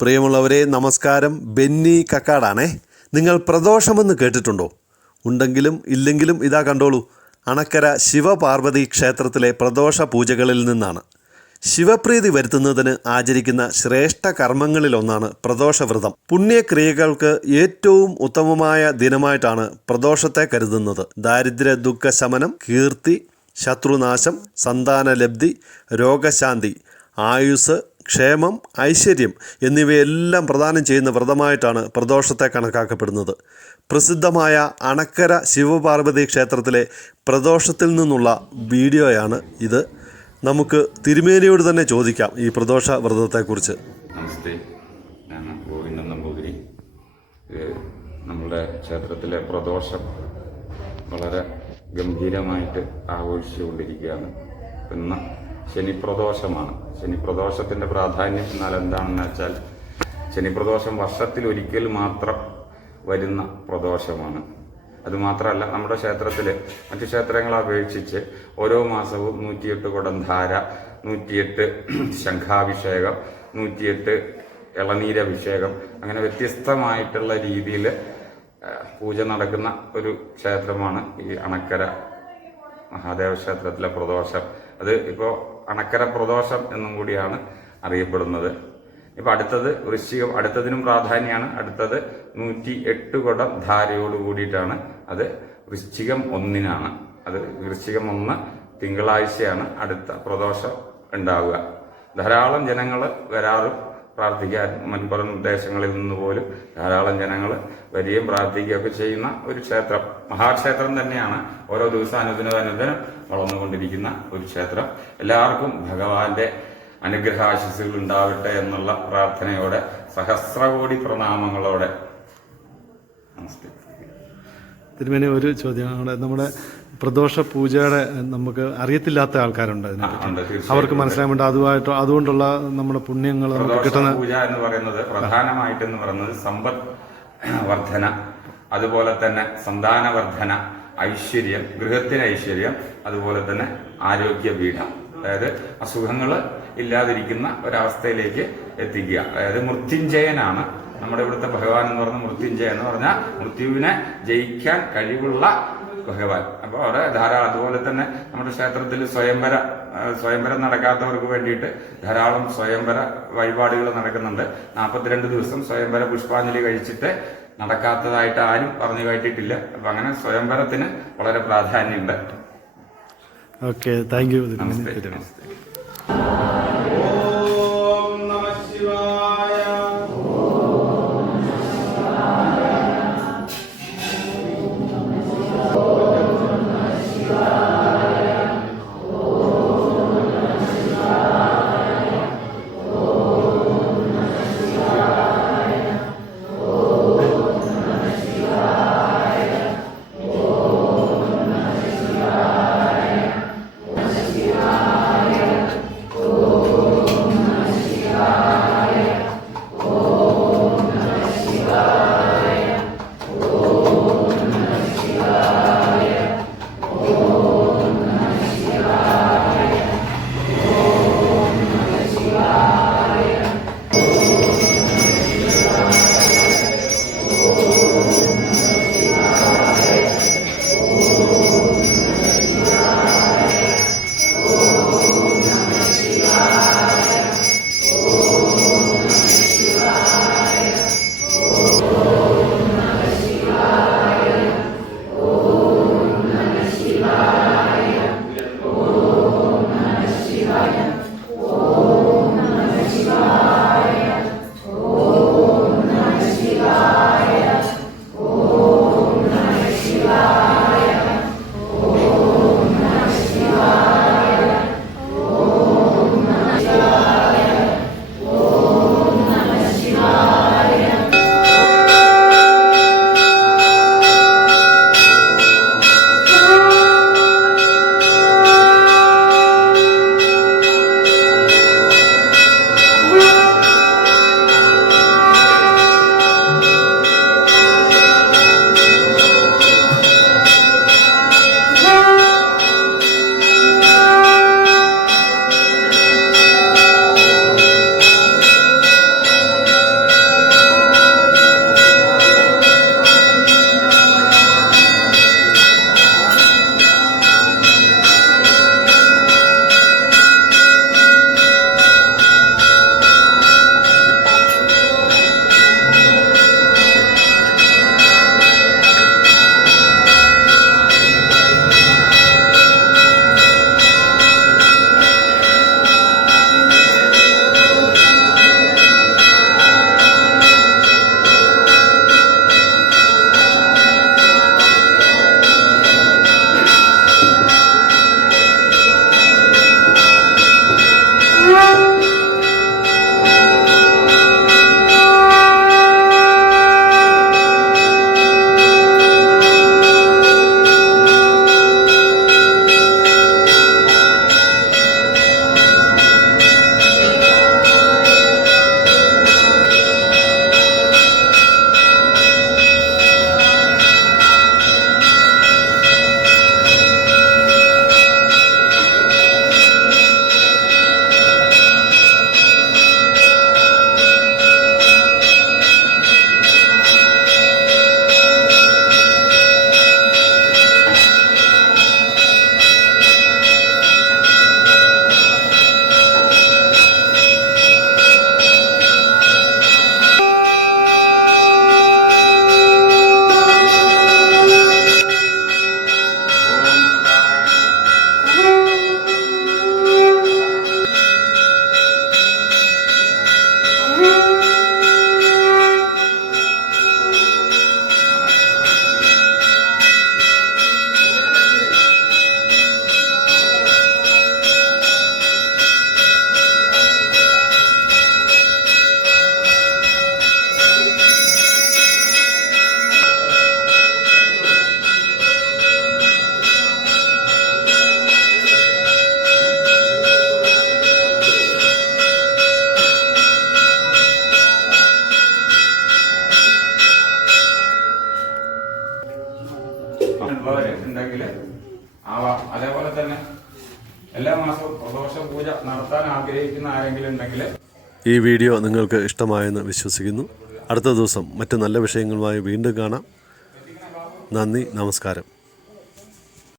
പ്രിയമുള്ളവരെ നമസ്കാരം. ബെന്നി കക്കാടാണേ. നിങ്ങൾ പ്രദോഷമെന്ന് കേട്ടിട്ടുണ്ടോ? ഉണ്ടെങ്കിലും ഇല്ലെങ്കിലും ഇതാ കണ്ടോളൂ. അണക്കര ശിവപാർവതി ക്ഷേത്രത്തിലെ പ്രദോഷ പൂജകളിൽ നിന്നാണ്. ശിവപ്രീതി വരുത്തുന്നതിന് ആചരിക്കുന്ന ശ്രേഷ്ഠ കർമ്മങ്ങളിലൊന്നാണ് പ്രദോഷവ്രതം. പുണ്യക്രിയകൾക്ക് ഏറ്റവും ഉത്തമമായ ദിനമായിട്ടാണ് പ്രദോഷത്തെ കരുതുന്നത്. ദാരിദ്ര്യ ദുഃഖ ശമനം കീർത്തി ശത്രുനാശം സന്താനലബ്ധി രോഗശാന്തി ആയുസ് ക്ഷേമം ഐശ്വര്യം എന്നിവയെല്ലാം പ്രദാനം ചെയ്യുന്ന വ്രതമായിട്ടാണ് പ്രദോഷത്തെ കണക്കാക്കപ്പെടുന്നത്. പ്രസിദ്ധമായ അണക്കര ശിവപാർവതി ക്ഷേത്രത്തിലെ പ്രദോഷത്തിൽ നിന്നുള്ള വീഡിയോയാണ് ഇത്. നമുക്ക് തിരുമേനിയോട് തന്നെ ചോദിക്കാം ഈ പ്രദോഷ വ്രതത്തെക്കുറിച്ച്. നമസ്തേ. നമ്മളുടെ ക്ഷേത്രത്തിലെ പ്രദോഷം വളരെ ഗംഭീരമായിട്ട് ആഘോഷിച്ചുകൊണ്ടിരിക്കുകയാണ്. ഇന്ന് ശനിപ്രദോഷമാണ്. ശനിപ്രദോഷത്തിന്റെ പ്രാധാന്യം എന്നാൽ എന്താണെന്ന് വെച്ചാൽ ശനിപ്രദോഷം വർഷത്തിൽ ഒരിക്കൽ മാത്രം വരുന്ന പ്രദോഷമാണ്. അതുമാത്രമല്ല നമ്മുടെ ക്ഷേത്രത്തിൽ മറ്റു ക്ഷേത്രങ്ങളെ അപേക്ഷിച്ച് ഓരോ മാസവും നൂറ്റിയെട്ട് കുടംധാര നൂറ്റിയെട്ട് ശംഖാഭിഷേകം നൂറ്റിയെട്ട് ഇളനീരഭിഷേകം അങ്ങനെ വ്യത്യസ്തമായിട്ടുള്ള രീതിയിൽ പൂജ നടക്കുന്ന ഒരു ക്ഷേത്രമാണ് ഈ അണക്കര മഹാദേവ ക്ഷേത്രത്തിലെ പ്രദോഷം. അത് ഇപ്പോൾ അണക്കര പ്രദോഷം എന്നും കൂടിയാണ് അറിയപ്പെടുന്നത്. ഇപ്പൊ അടുത്തത് വൃശ്ചികം അടുത്തതിനും പ്രാധാന്യമാണ് അടുത്തത് നൂറ്റി എട്ട് കുടം ധാരയോട് കൂടിയിട്ടാണ്. അത് വൃശ്ചികം ഒന്നിനാണ്. അത് വൃശ്ചികം ഒന്ന് തിങ്കളാഴ്ചയാണ് അടുത്ത പ്രദോഷം ഉണ്ടാവുക. ധാരാളം ജനങ്ങൾ വരാറും പ്രാർത്ഥിക്കാൻ മുൻപറ ദേശങ്ങളിൽ നിന്ന് പോലും ധാരാളം ജനങ്ങൾ വരികയും പ്രാർത്ഥിക്കുകയൊക്കെ ചെയ്യുന്ന ഒരു ക്ഷേത്രം. മഹാക്ഷേത്രം തന്നെയാണ് ഓരോ ദിവസം അനുദിനം അനുദിനം വളർന്നുകൊണ്ടിരിക്കുന്ന ഒരു ക്ഷേത്രം. എല്ലാവർക്കും ഭഗവാന്റെ അനുഗ്രഹാശിസുകൾ ഉണ്ടാവട്ടെ എന്നുള്ള പ്രാർത്ഥനയോടെ സഹസ്രകോടി പ്രണാമങ്ങളോടെ. നമസ്തേ. തിരുമേനി ഒരു ചോദ്യം. നമ്മുടെ നമ്മുടെ പ്രദോഷ പൂജയുടെ നമുക്ക് അറിയത്തില്ലാത്ത ആൾക്കാരുണ്ട് അതിനെ അതിനെപ്പറ്റി. അവർക്ക് മനസ്സിലാൻ വേണ്ടി അതുമായിട്ട് അതുകൊണ്ടുള്ള നമ്മുടെ പുണ്യങ്ങൾ നമുക്ക് കിട്ടുന്ന പൂജ എന്ന് പറയുന്നത് പ്രധാനമായിട്ട് എന്ന് പറയുന്നത് സമ്പദ് വർധന അതുപോലെ തന്നെ സന്താന വർധന ഐശ്വര്യം ഗൃഹത്തിന് ഐശ്വര്യം അതുപോലെ തന്നെ ആരോഗ്യ പീഠം. അതായത് അസുഖങ്ങൾ ഇല്ലാതിരിക്കുന്ന ഒരവസ്ഥയിലേക്ക് എത്തിക്കുക. അതായത് മൃത്യുഞ്ജയനാണ് നമ്മുടെ ഇവിടുത്തെ ഭഗവാൻ എന്ന് പറഞ്ഞ മൃത്യുഞ്ജയൻ എന്ന് പറഞ്ഞാൽ മൃത്യുവിനെ ജയിക്കാൻ കഴിവുള്ള ഭഗവാൻ. അപ്പോൾ അവിടെ ധാരാളം അതുപോലെ തന്നെ നമ്മുടെ ക്ഷേത്രത്തിൽ സ്വയംവര സ്വയംവരം നടക്കാത്തവർക്ക് വേണ്ടിയിട്ട് ധാരാളം സ്വയംവര വഴിപാടുകൾ നടക്കുന്നുണ്ട്. നാൽപ്പത്തിരണ്ട് ദിവസം സ്വയംവര പുഷ്പാഞ്ജലി കഴിച്ചിട്ട് നടക്കാത്തതായിട്ട് ആരും പറഞ്ഞു കേട്ടിട്ടില്ല. അപ്പൊ അങ്ങനെ സ്വയംവരത്തിന് വളരെ പ്രാധാന്യമുണ്ട്. Okay thank you. നമസ്തേ നമസ്തേ. അതേപോലെ തന്നെ എല്ലാ മാസവും പ്രദോഷ പൂജ നടത്താൻ ആഗ്രഹിക്കുന്ന ആരെങ്കിലും ഉണ്ടെങ്കിൽ ഈ വീഡിയോ നിങ്ങൾക്ക് ഇഷ്ടമായെന്ന് വിശ്വസിക്കുന്നു. അടുത്ത ദിവസം മറ്റ് നല്ല വിഷയങ്ങളുമായി വീണ്ടും കാണാം. നന്ദി നമസ്കാരം.